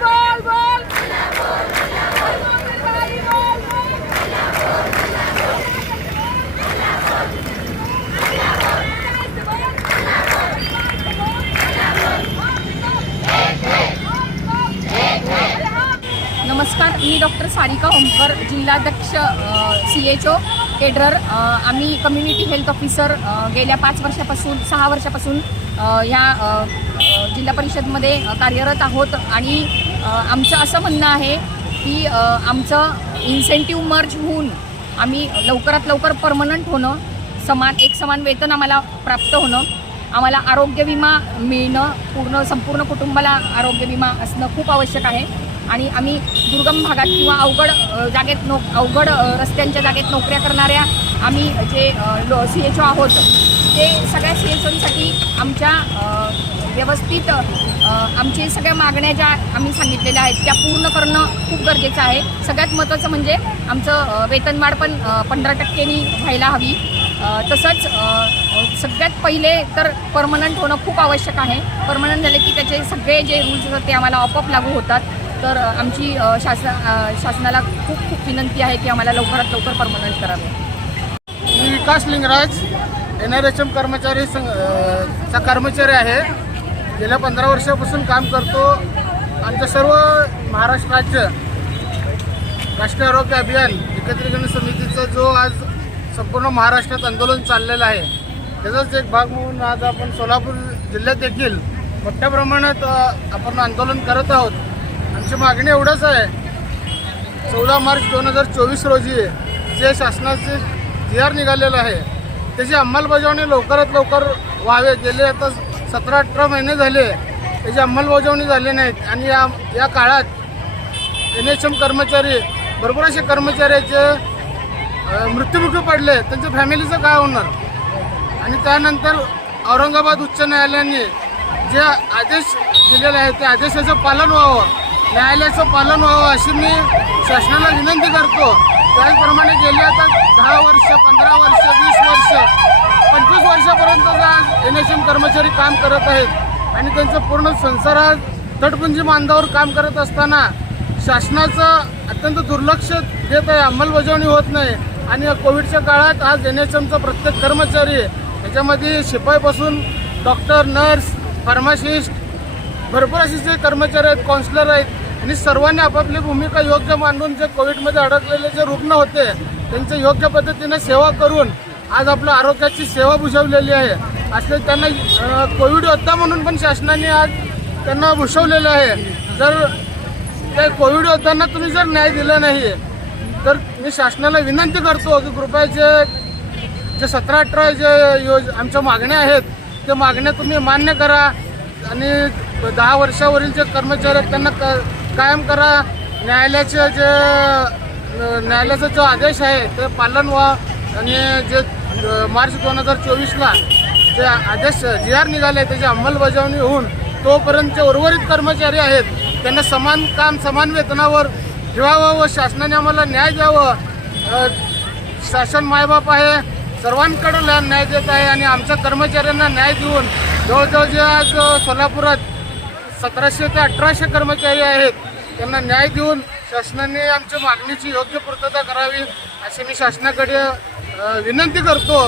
बोल बोल नमस्कार मी डॉक्टर सारिका होमकर जिल्हाध्यक्ष सी एच ओ केडरर. आम्ही कम्युनिटी हेल्थ ऑफिसर गेल्या पाच वर्षापासून सहा वर्षापासून ह्या जिल्हा परिषदमध्ये कार्यरत आहोत आणि आमचं असं म्हणणं आहे की आमचं इन्सेंटिव्ह मर्ज होऊन आम्ही लवकरात लवकर परमनंट होणं समान एक समान वेतन आम्हाला प्राप्त होणं आम्हाला आरोग्य विमा मिळणं पूर्ण संपूर्ण कुटुंबाला आरोग्य विमा असणं खूप आवश्यक आहे. आणि आम्ही दुर्गम भागात किंवा अवघड जागेत नो अवघड रस्त्यांच्या जागेत नोकऱ्या करणाऱ्या आम्ही जे सी एच ओ आहोत ते सगळ्या सी एच ओसाठी आमच्या व्यवस्थित आमचे सगळ्या मागण्या ज्या आम्ही सांगितलेल्या आहेत त्या पूर्ण करणं खूप गरजेचं आहे. सगळ्यात महत्त्वाचं म्हणजे आमचं वेतनवाढ पण पंधरा टक्क्यांनी व्हायला हवी. तसंच सगळ्यात पहिले तर परमनंट होणं खूप आवश्यक आहे. परमनंट झाले की त्याचे सगळे जे रूल्स असतात ते आम्हाला आपोआप लागू होतात. तर आमची शासना शासनाला खूप खूप विनंती आहे की आम्हाला लवकरात लवकर परमनंट करावे. मी Vikas Lingraj N R H M कर्मचारी संघ चा कर्मचारी आहे. गेल्या पंधरा वर्षापासून काम करतो. आमचं सर्व महाराष्ट्र राज्य राष्ट्रीय आरोग्य अभियान एकत्रीकरण समितीचा जो आज संपूर्ण महाराष्ट्रात आंदोलन चाललेलं आहे त्याचाच एक भाग म्हणून आज आपण सोलापूर जिल्ह्यात देखील मोठ्या प्रमाणात आपण आंदोलन करत आहोत. आमची मागणी एवढंच आहे. चौदा मार्च दोन हजार चोवीस रोजी जे शासनाचे जी आर निघालेलं आहे. त्याची अंमलबजावणी लवकरात लवकर व्हावे. गेले आता सतरा अठरा महिने झाले. त्याची अंमलबजावणी झाली नाहीत. आणि या या काळात एन एच एम कर्मचारी भरपूर असे कर्मचारी जे मृत्युमुखी पडले. त्यांच्या फॅमिलीचं काय होणार? आणि त्यानंतर औरंगाबाद उच्च न्यायालयाने जे आदेश दिलेले आहेत त्या आदेशाचं पालन व्हावं. न्यायालयाचं पालन व्हावं अशी मी शासनाला विनंती करतो. त्याचप्रमाणे गेले आता दहा वर्ष पंधरा वर्ष वीस वर्ष पंचवीस वर्षापर्यंत आज एन एच एम कर्मचारी काम करत आहेत. आणि त्यांचं पूर्ण संसार तटपुंजी बांधावर काम करत असताना शासनाचं अत्यंत दुर्लक्ष देत आहे अंमलबजावणी होत नाही. आणि कोविडच्या काळात आज एन एच एमचा प्रत्येक कर्मचारी याच्यामध्ये शिपाईपासून डॉक्टर नर्स फार्मासिस्ट भरपूर असे जे कर्मचारी आहेत काउन्सिलर आहेत आणि सर्वांनी आपापली भूमिका योग्य मांडून जे कोविडमध्ये अडकलेले जे रुग्ण होते त्यांचं योग्य पद्धतीने सेवा करून आज आपल्या आरोग्याची सेवा भूषवलेली आहे. असले त्यांना कोविड योद्धा म्हणून पण शासनाने आज त्यांना भूषवलेलं आहे. जर त्या कोविड योद्ध्यांना तुम्ही जर न्याय दिला नाही तर मी शासनाला विनंती करतो की कृपया जे जे सतरा अठरा जे योज आमच्या मागण्या आहेत त्या मागण्या तुम्ही मान्य करा. आणि दहा वर्षावरील जे कर्मचारी आहेत त्यांना क कायम करा. न्यायालयाचे जे न्यायालयाचा जो आदेश आहे ते पालन व्हा. आणि जे मार्च दोन हजार चोवीसला जे आदेश जी आर निघाले त्याची अंमलबजावणी होऊन तोपर्यंत जे उर्वरित कर्मचारी आहेत त्यांना समान काम समान वेतनावर ठेवावं व शासनाने आम्हाला न्याय द्यावं. शासन मायबाप आहे. सर्वांकडे न्याय देत आहे आणि आमच्या कर्मचाऱ्यांना न्याय देऊन जवळजवळ जे आज सोलापुरात सतराशे ते अठराशे कर्मचारी आहेत त्यांना न्याय देऊन शासनाने आमच्या मागणीची योग्य पूर्तता करावी अशी मी शासनाकडे विनंती करतो.